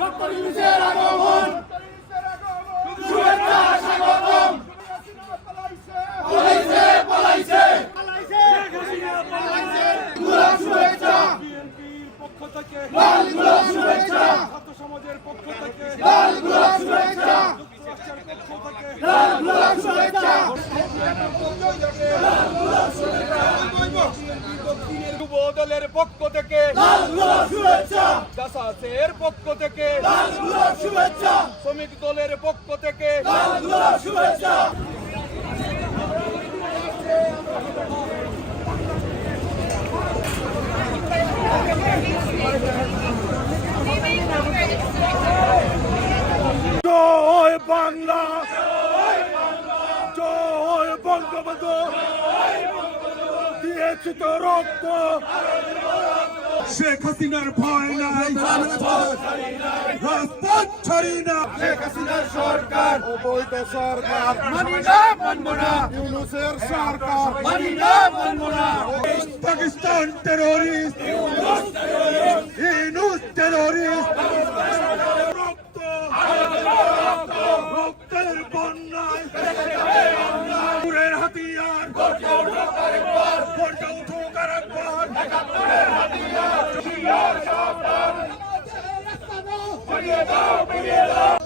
Doctor ইউনূসের আগমন, শুভেচ্ছা স্বাগতম। পলাইছে পলাইছে গোলাপ শুভেচ্ছা, বিএনপির পক্ষ থেকে লাল গোলাপ শুভেচ্ছা, ছাত্র সমাজের পক্ষ থেকে লাল গোলাপ শুভেচ্ছা, যুক্তরাষ্ট্রের পক্ষ থেকে লাল গোলাপ শুভেচ্ছা, যুব দলের পক্ষ থেকে লাল গোলাপ শুভেচ্ছা, জাসাসের পক্ষ থেকে লাল গোলাপ শুভেচ্ছা, শ্রমিক দলের পক্ষ থেকে লাল গোলাপ শুভেচ্ছা। জয় বাংলা, জয় বঙ্গবন্ধু, দিয়েছি তো রক্ত, শেখ হাসিনার ভয় নাই, রাজপথ ছাড়ি না। শেখ হাসিনার সরকার অবৈধ সরকার মানি না, মানব না, ইউনূসের সরকার, মানি না, মানব না। পাকিস্তান টেরোরিস্ট, ইউনূস টেরোরিস্ট, রক্ত রক্তের বন্যায় পুরের হাতিয়ার গর্জে উঠুক আরেকবার, ফিরিয়ে দাও, ফিরিয়ে দাও।